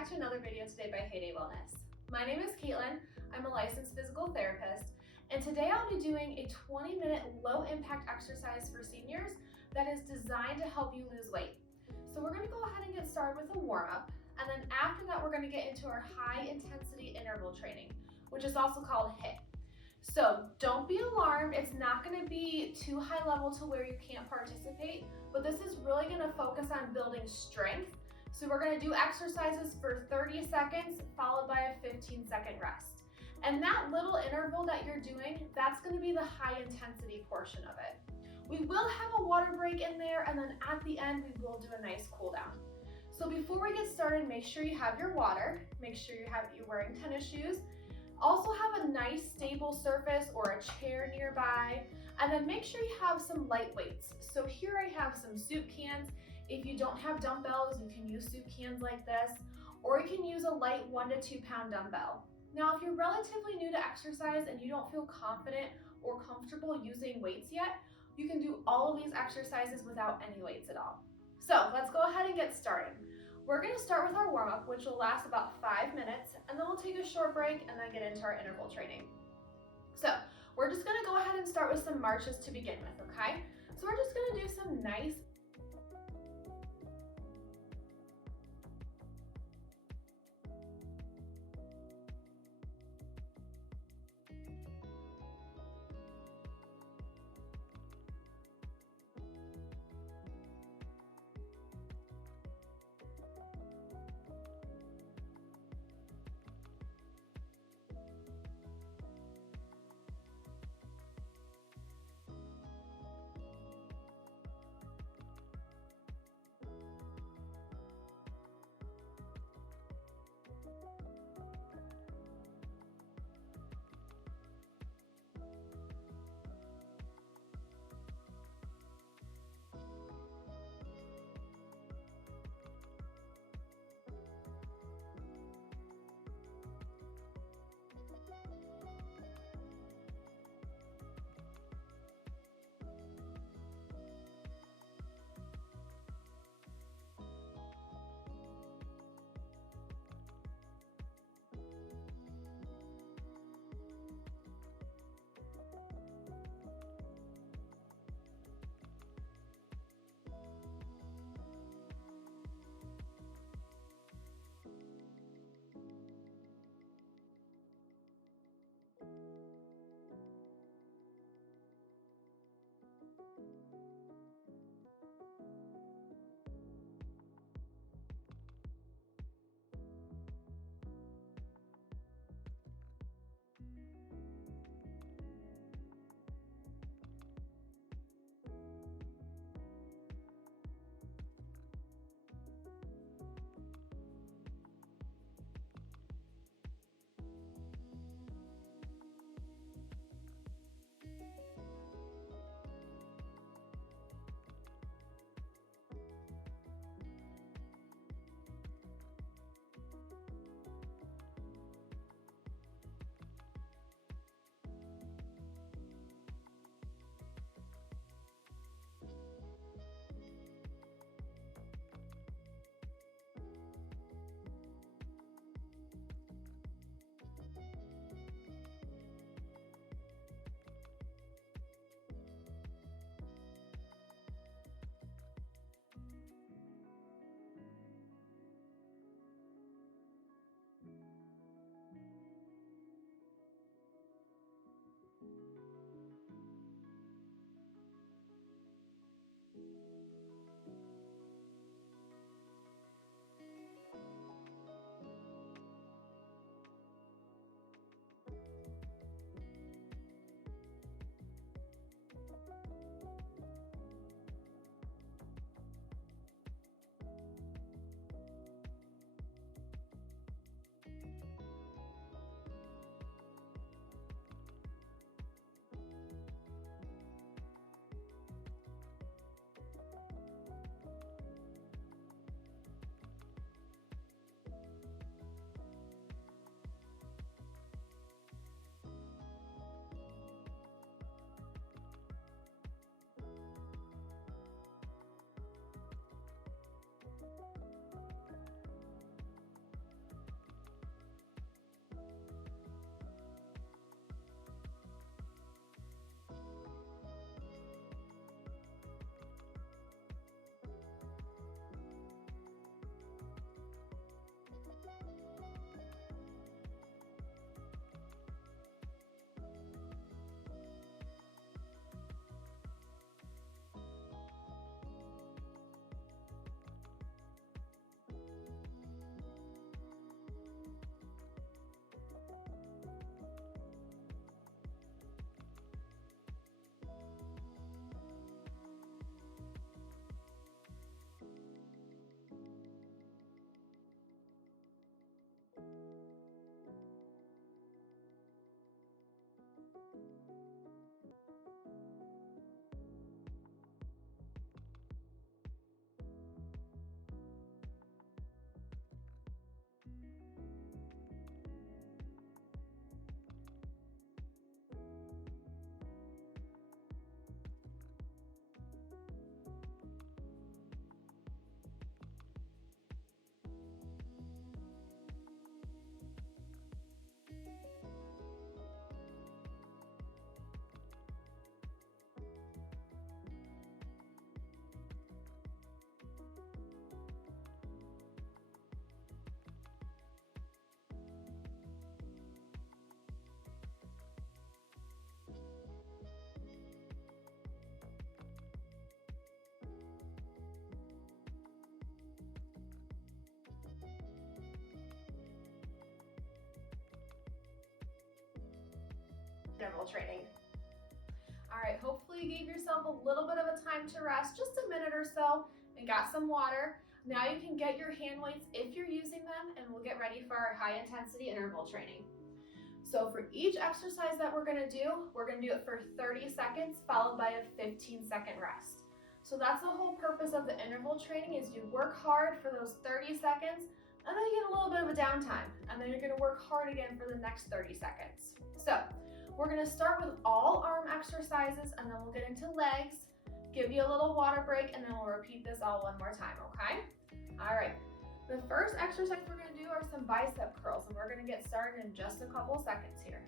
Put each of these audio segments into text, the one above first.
back to another video today by Heyday Wellness. My name is Kaitlynn. I'm a licensed physical therapist, and today I'll be doing a 20-minute low-impact exercise for seniors that is designed to help you lose weight. So we're going to go ahead and get started with a warm-up, and then after that we're going to get into our high-intensity interval training, which is also called HIIT. So don't be alarmed, it's not going to be too high level to where you can't participate, but this is really going to focus on building strength. So we're going to do exercises for 30 seconds followed by a 15-second rest. And that little interval that you're doing, that's going to be the high intensity portion of it. We will have a water break in there, and then at the end we will do a nice cool down. So before we get started, make sure you have your water, make sure you're wearing tennis shoes. Also have a nice stable surface or a chair nearby, and then make sure you have some light weights. So here I have some soup cans. If you don't have dumbbells, you can use soup cans like this, or you can use a light 1 to 2 pound dumbbell. Now, if you're relatively new to exercise and you don't feel confident or comfortable using weights yet, you can do all of these exercises without any weights at all. So let's go ahead and get started. We're going to start with our warm-up, which will last about 5 minutes, and then we'll take a short break and then get into our interval training. So we're just going to go ahead and start with some marches to begin with, okay? So we're just going to do some nice interval training. All right, hopefully you gave yourself a little bit of a time to rest, just a minute or so, and got some water. Now you can get your hand weights if you're using them, and we'll get ready for our high intensity interval training. So for each exercise that we're gonna do it for 30 seconds followed by a 15-second rest. So that's the whole purpose of the interval training, is you work hard for those 30 seconds, and then you get a little bit of a downtime, and then you're gonna work hard again for the next 30 seconds. So we're gonna start with all arm exercises, and then we'll get into legs, give you a little water break, and then we'll repeat this all one more time, okay? All right, the first exercise we're gonna do are some bicep curls, and we're gonna get started in just a couple seconds here.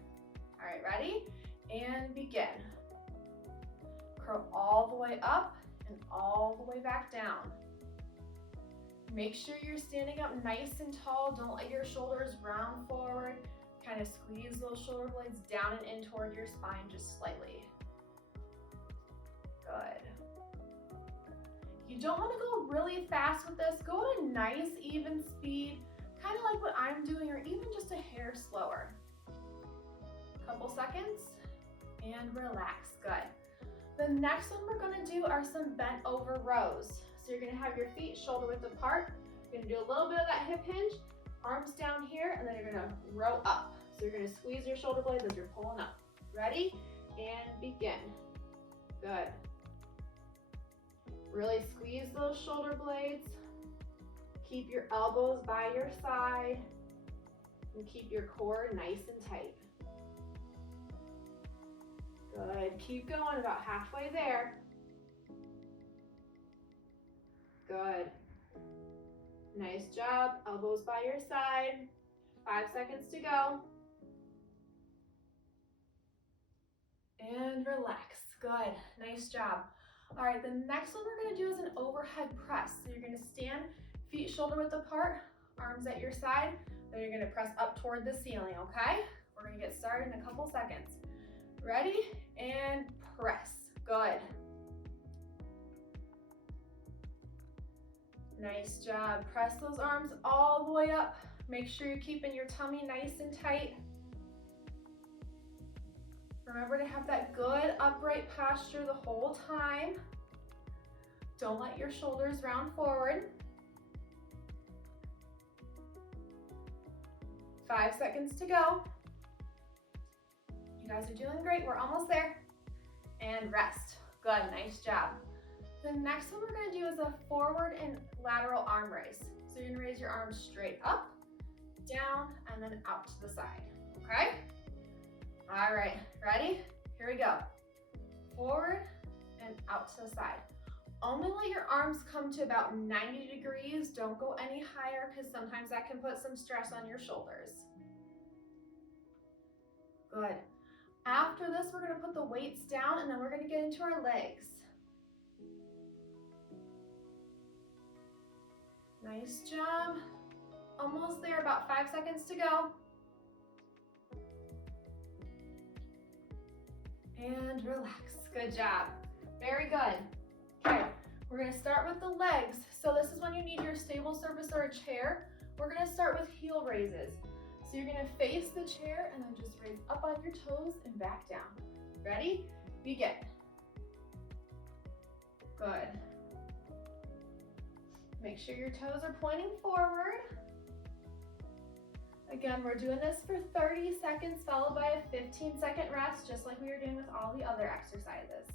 All right, ready? And begin. Curl all the way up and all the way back down. Make sure you're standing up nice and tall. Don't let your shoulders round forward. Kind of squeeze those shoulder blades down and in toward your spine just slightly. Good. You don't want to go really fast with this. Go at a nice even speed, kind of like what I'm doing, or even just a hair slower. Couple seconds and relax. Good. The next one we're going to do are some bent over rows. So you're going to have your feet shoulder width apart. You're going to do a little bit of that hip hinge, arms down here, and then you're going to row up. So you're going to squeeze your shoulder blades as you're pulling up. Ready? And begin. Good. Really squeeze those shoulder blades. Keep your elbows by your side and keep your core nice and tight. Good. Keep going, about halfway there. Good. Nice job. Elbows by your side. 5 seconds to go. And relax. Good. Nice job. All right, the next one we're going to do is an overhead press. So you're going to stand, feet shoulder width apart, arms at your side. Then you're going to press up toward the ceiling, okay? We're going to get started in a couple seconds. Ready? And press. Good. Nice job. Press those arms all the way up. Make sure you're keeping your tummy nice and tight. Remember to have that good upright posture the whole time. Don't let your shoulders round forward. 5 seconds to go. You guys are doing great. We're almost there. And rest. Good. Nice job. The next one we're going to do is a forward and lateral arm raise. So you're going to raise your arms straight up, down, and then out to the side. Okay? All right. Ready? Here we go. Forward and out to the side. Only let your arms come to about 90 degrees. Don't go any higher, because sometimes that can put some stress on your shoulders. Good. After this, we're going to put the weights down, and then we're going to get into our legs. Nice job. Almost there, about 5 seconds to go. And relax. Good job. Very good. Okay, we're going to start with the legs. So this is when you need your stable surface or a chair. We're going to start with heel raises. So you're going to face the chair and then just raise up on your toes and back down. Ready? Begin. Good. Make sure your toes are pointing forward. Again, we're doing this for 30 seconds followed by a 15-second rest, just like we were doing with all the other exercises.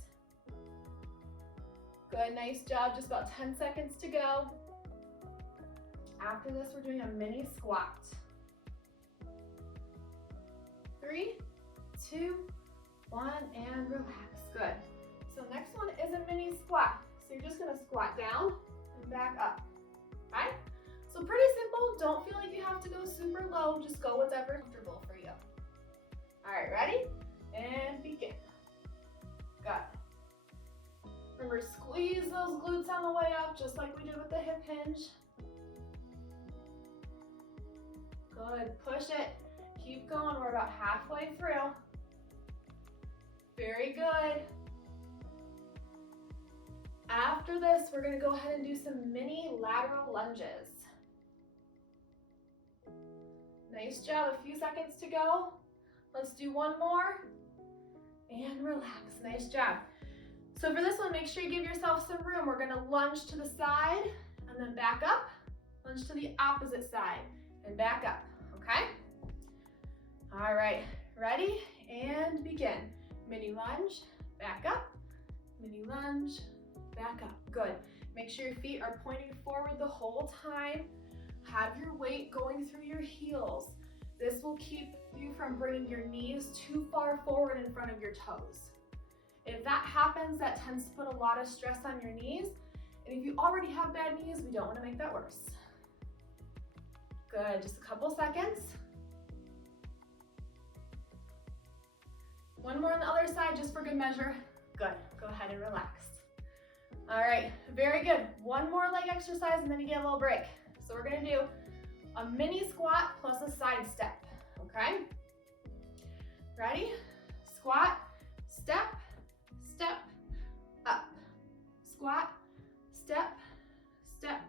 Good, nice job. Just about 10 seconds to go. After this, we're doing a mini squat. 3, 2, 1, and relax. Good. So next one is a mini squat. So you're just gonna squat down and back up, right? So pretty simple. Don't feel like you have to go super low. Just go whatever's comfortable for you. All right, ready? And begin. Good. Remember, squeeze those glutes on the way up, just like we did with the hip hinge. Good, push it. Keep going, we're about halfway through. Very good. After this, we're gonna go ahead and do some mini lateral lunges. Nice job, a few seconds to go. Let's do one more. and relax. Nice job. So for this one, make sure you give yourself some room. We're gonna lunge to the side and then back up, lunge to the opposite side and back up, okay? All right, ready? And begin. Mini lunge, back up, mini lunge, back up. Good. Make sure your feet are pointing forward the whole time. Have your weight going through your heels. This will keep you from bringing your knees too far forward in front of your toes. If that happens, that tends to put a lot of stress on your knees. And if you already have bad knees, we don't want to make that worse. Good, just a couple seconds. One more on the other side, just for good measure. Good, go ahead and relax. All right, very good. One more leg exercise and then you get a little break. So we're gonna do a mini squat plus a side step, okay? Ready? Squat, step, step, up. Squat, step, step,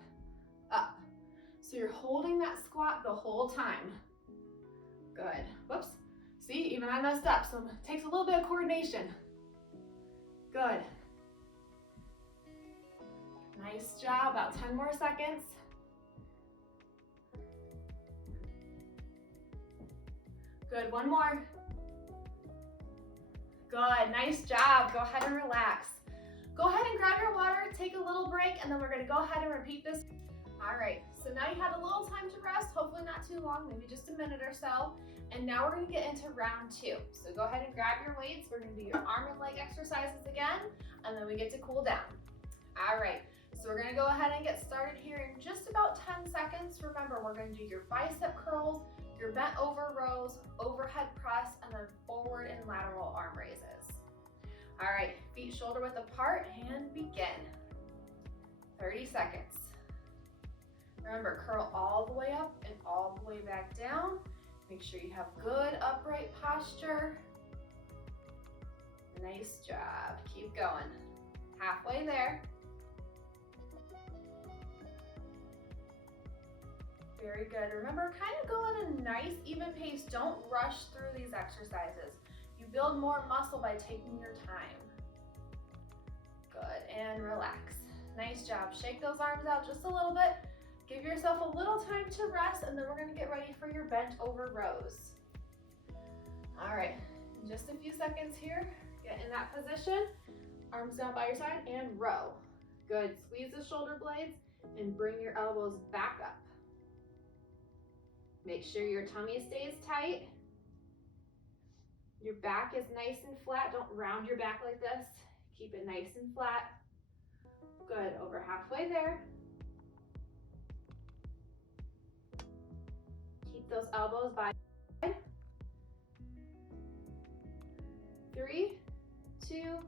up. So you're holding that squat the whole time. Good. Whoops. See, even I messed up, so it takes a little bit of coordination. Good. Nice job, about 10 more seconds. Good, one more. Good, nice job. Go ahead and relax. Go ahead and grab your water, take a little break, and then we're gonna go ahead and repeat this. All right, so now you had a little time to rest, hopefully not too long, maybe just a minute or so. And now we're gonna get into round two. So go ahead and grab your weights. We're gonna do your arm and leg exercises again, and then we get to cool down. All right, so we're gonna go ahead and get started here in just about 10 seconds. Remember, we're gonna do your bicep curls, your bent over rows, overhead press, and then forward and lateral arm raises. All right, feet shoulder width apart and begin. 30 seconds. Remember, curl all the way up and all the way back down. Make sure you have good upright posture. Nice job. Keep going. Halfway there. Very good. Remember, kind of go at a nice, even pace. Don't rush through these exercises. You build more muscle by taking your time. Good, and relax. Nice job. Shake those arms out just a little bit. Give yourself a little time to rest, and then we're gonna get ready for your bent over rows. All right, in just a few seconds here, get in that position. Arms down by your side and row. Good, squeeze the shoulder blades and bring your elbows back up. Make sure your tummy stays tight. Your back is nice and flat. Don't round your back like this. Keep it nice and flat. Good, over halfway there. Keep those elbows by. 3, 2,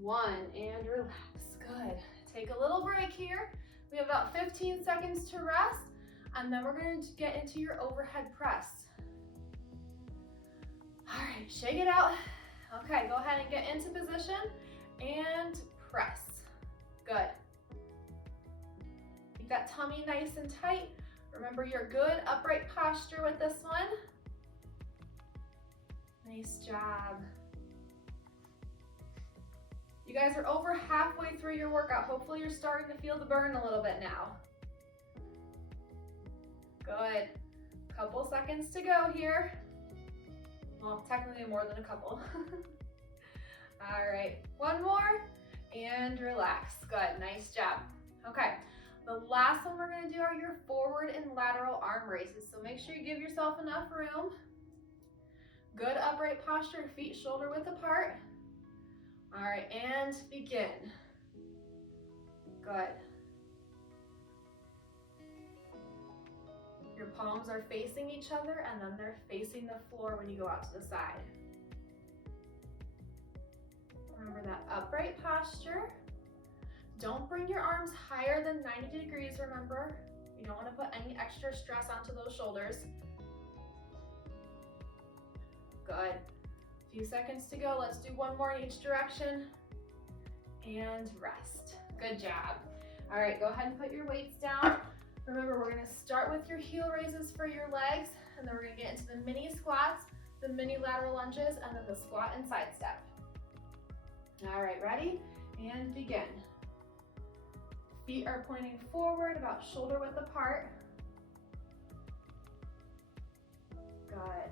1, and relax. Good. Take a little break here. We have about 15 seconds to rest, and then we're going to get into your overhead press. All right, shake it out. Okay, go ahead and get into position and press. Good. Keep that tummy nice and tight. Remember your good upright posture with this one. Nice job. You guys are over halfway through your workout. Hopefully you're starting to feel the burn a little bit now. Good. Couple seconds to go here. Well, technically more than a couple. All right, one more and relax. Good, nice job. Okay, the last one we're gonna do are your forward and lateral arm raises. So make sure you give yourself enough room. Good upright posture, feet shoulder width apart. All right, and begin. Good. Your palms are facing each other and then they're facing the floor when you go out to the side. Remember that upright posture. Don't bring your arms higher than 90 degrees, remember. You don't want to put any extra stress onto those shoulders. Good. Few seconds to go. Let's do one more in each direction and rest. Good job. All right, go ahead and put your weights down. Remember, we're gonna start with your heel raises for your legs, and then we're gonna get into the mini squats the mini lateral lunges, and then the squat and side step. All right, ready? And begin. Feet are pointing forward, about shoulder width apart. Good.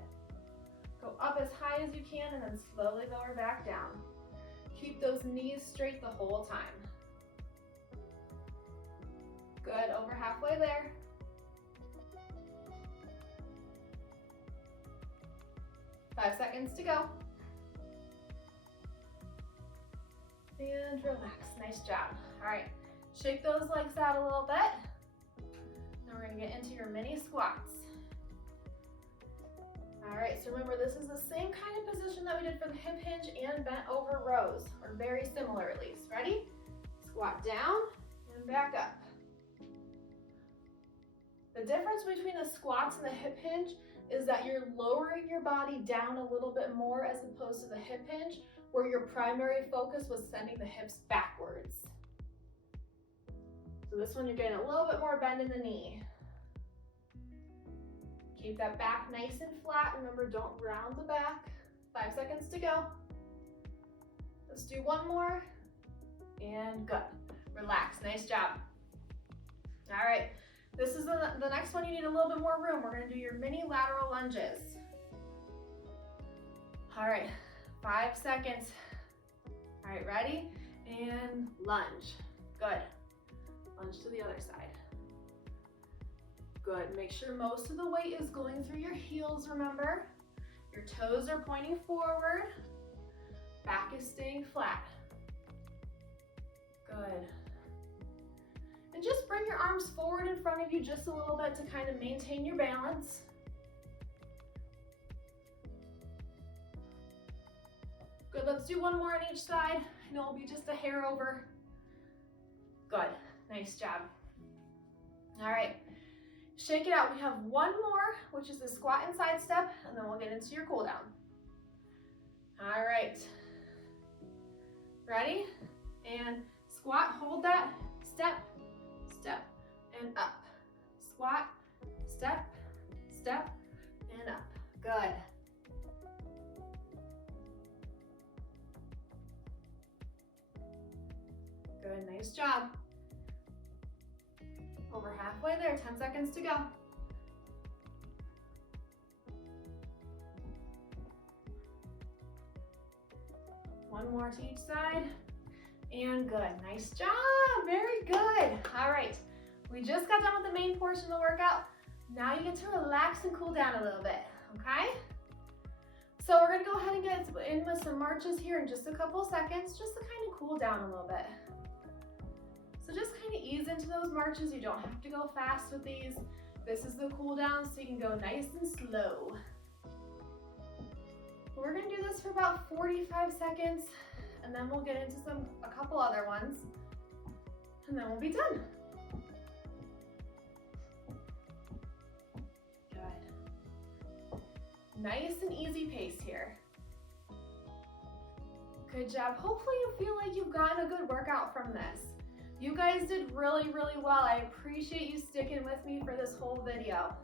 Go up as high as you can and then slowly lower back down. Keep those knees straight the whole time. Good, over halfway there. Five seconds to go. And relax, nice job. All right, shake those legs out a little bit. Now we're gonna get into your mini squats. All right, so remember this is the same kind of position that we did for the hip hinge and bent over rows, or very similar at least. Ready? Squat down and back up. The difference between the squats and the hip hinge is that you're lowering your body down a little bit more as opposed to the hip hinge, where your primary focus was sending the hips backwards. So this one you're getting a little bit more bend in the knee. Keep that back nice and flat. Remember, don't round the back. 5 seconds to go. Let's do one more. And good. Relax, nice job. All right, this is the next one. You need a little bit more room. We're gonna do your mini lateral lunges. All right, 5 seconds. All right, ready? And lunge. Good. Lunge to the other side. Good, make sure most of the weight is going through your heels, remember. Your toes are pointing forward. Back is staying flat. Good. And just bring your arms forward in front of you just a little bit to kind of maintain your balance. Good, let's do one more on each side. I know it'll be just a hair over. Good, nice job. All right. Shake it out. We have one more, which is the squat and side step, and then we'll get into your cool down. All right. Ready? And squat, hold that, step, step, and up. Squat, step, step, and up. Good. Good, nice job. Over halfway there, 10 seconds to go. One more to each side. And good, nice job, very good. All right, we just got done with the main portion of the workout. Now you get to relax and cool down a little bit, okay? So we're gonna go ahead and get in with some marches here in just a couple seconds, just to kind of cool down a little bit. So just kind of ease into those marches. You don't have to go fast with these. This is the cool down, so you can go nice and slow. We're gonna do this for about 45 seconds, and then we'll get into a couple other ones, and then we'll be done. Good. Nice and easy pace here. Good job. Hopefully you feel like you've gotten a good workout from this. You guys did really, really well. I appreciate you sticking with me for this whole video.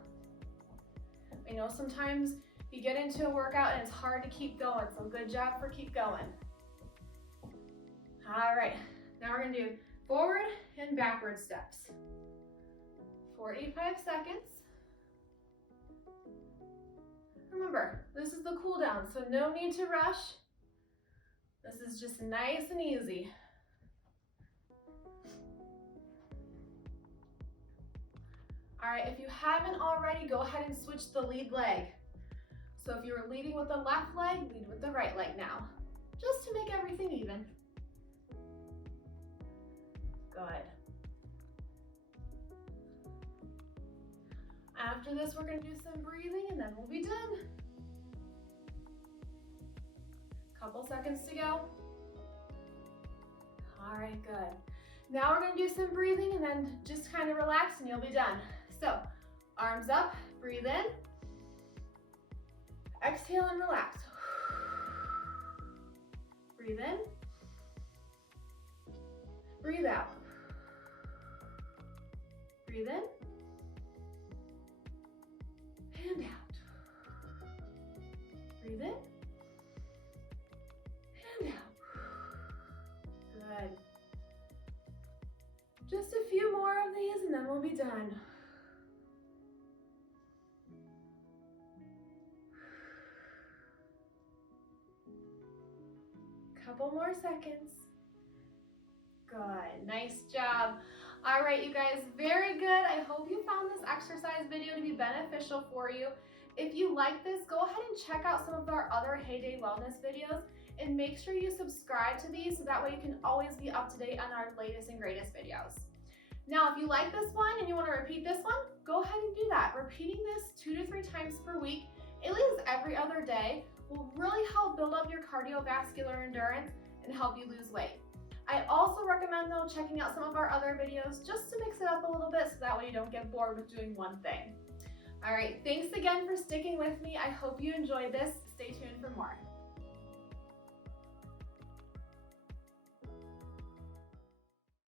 I know sometimes you get into a workout and it's hard to keep going, so good job for keep going. All right, now we're gonna do forward and backward steps. 45 seconds. Remember, this is the cool down, so no need to rush. This is just nice and easy. All right, if you haven't already, go ahead and switch the lead leg. So if you were leading with the left leg, lead with the right leg now, just to make everything even. Good. After this, we're gonna do some breathing and then we'll be done. Couple seconds to go. All right, good. Now we're gonna do some breathing and then just kind of relax and you'll be done. So, arms up, breathe in. Exhale and relax. Breathe in. Breathe out. Breathe in. And out. Couple more seconds. Good, nice job. All right, you guys, very good. I hope you found this exercise video to be beneficial for you. If you like this, go ahead and check out some of our other Heyday Wellness videos and make sure you subscribe to these so that way you can always be up to date on our latest and greatest videos. Now, if you like this one and you want to repeat this one, go ahead and do that. Repeating this 2 to 3 times per week, at least every other day, will really help build up your cardiovascular endurance and help you lose weight. I also recommend though checking out some of our other videos just to mix it up a little bit so that way you don't get bored with doing one thing. All right, thanks again for sticking with me. I hope you enjoyed this. Stay tuned for more.